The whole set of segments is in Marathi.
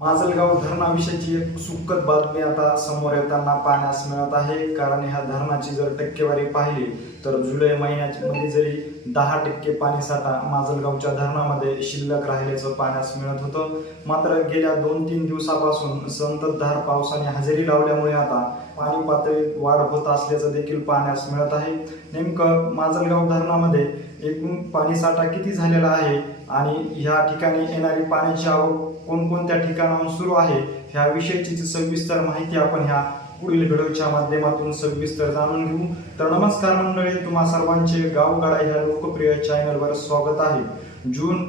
माजलगाव धरणाविषयीची एक सुखद बातमी आता समोर येताना पाहण्यास मिळत आहे. कारण ह्या धरणाची जर टक्केवारी पाहिली तर जुलै महिन्यामध्ये म्हणजे जरी दहा टक्के पाणीसाठा माजलगावच्या धरणामध्ये शिल्लक राहिल्याचं पाहण्यास मिळत होतं. मात्र गेल्या दोन तीन दिवसापासून संततधार पावसाने हजेरी लावल्यामुळे आता पातळीत वाढ होत असल्याचं देखील पाहण्यास मिळत आहे. नेमकं माजलगाव धरणामध्ये एकूण पाणीसाठा किती झालेला आहे आणि ह्या ठिकाणी येणारी पाण्याची आवक कोणकोणत्या ठिकाणाहून सुरू आहे ह्या विषयीची सविस्तर माहिती आपण ह्या पुढील व्हिडिओच्या माध्यमातून सविस्तर जाणून घेऊ. तर नमस्कार मंडळी तुम्हा सर्वांचे गावगाडा ह्या लोकप्रिय चॅनलवर स्वागत आहे. जून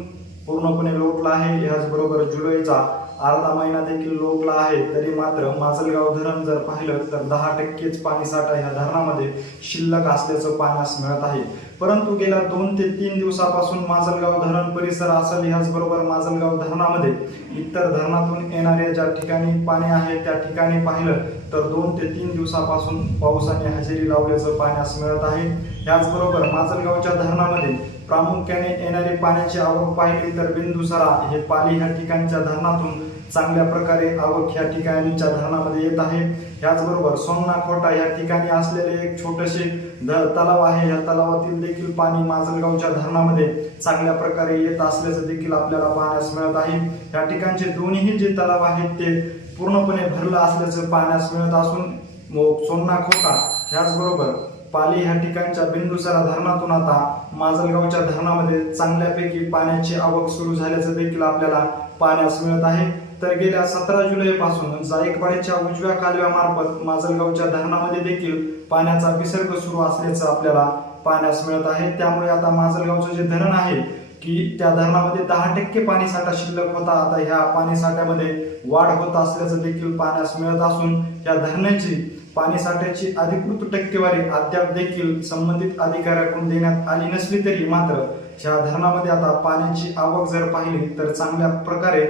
पूर्णपणे लोटला आहे याचबरोबर जुलैचा अर्धा महिना देखील लोकला आहे तरी मात्र माजलगाव धरण जर पाहिलं तर दहा टक्केच पाणीसाठा ह्या धरणामध्ये शिल्लक असल्याचं पाहण्यास मिळत आहे. परंतु गेल्या दोन ते तीन दिवसापासून माजलगाव धरण परिसर असेल ह्याचबरोबर माजलगाव धरणामध्ये इतर धरणातून येणाऱ्या ज्या ठिकाणी पाणी आहे त्या ठिकाणी पाहिलं तर दोन ते तीन दिवसापासून पावसाने हजेरी लावल्याचं पाहण्यास मिळत आहे. याचबरोबर माजलगावच्या धरणामध्ये प्रामुख्याने येणारे पाण्याची आवक पाहिली तर बिंदुसरा हे पाली ह्या ठिकाणच्या धरणातून चांगल्या प्रकारे आवक ह्या ठिकाणीच्या धरणामध्ये येत आहे. याचबरोबर सोमना खोटा या ठिकाणी असलेले एक छोटेसे ध- तलाव आहे. या तलावातील देखील पाणी माजलगावच्या धरणामध्ये चांगल्या प्रकारे येत असल्याचं देखील आपल्याला पाहण्यास मिळत आहे. या ठिकाणचे दोन्ही जे तलाव आहेत ते पूर्णपणे भरलं असल्याचं पाहण्यास मिळत असून मो- खोटा ह्याचबरोबर पाली ह्या ठिकाणच्या बिंदुसरा धरणातून आता माजलगावच्या धरणामध्ये चांगल्यापैकी पाण्याची आवक सुरू झाल्याचं देखील आपल्याला पाहण्यास मिळत आहे. तर गेल्या सतरा जुलै पासून जायकवाडीच्या उजव्या कालव्यामार्फत माजलगावच्या धरणामध्ये देखील पाण्याचा विसर्ग सुरू असल्याचं आपल्याला पाहण्यास मिळत आहे. त्यामुळे आता माजलगावचं जे धरण आहे की त्या धरणामध्ये दहा टक्के पाणीसाठा शिल्लक होता. आता ह्या पाणीसाठ्यामध्ये वाढ होत असल्याचं देखील पाहण्यास मिळत असून या धरणाची पाणीसाठ्याची अधिकृत टक्केवारी अद्याप देखील संबंधित अधिकाऱ्याकडून देण्यात आली नसली तरी मात्र ह्या धरणामध्ये आता पाण्याची आवक जर पाहिली तर चांगल्या प्रकारे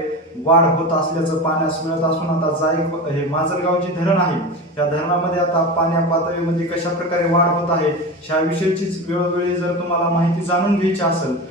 वाढ होत असल्याचं पाण्यास मिळत असून आता जायक हे माजलगाव धरण आहे. या धरणामध्ये आता पाण्या पातळीमध्ये कशा प्रकारे वाढ होत आहे याविषयीचीच वेळोवेळी जर तुम्हाला माहिती जाणून घ्यायची असेल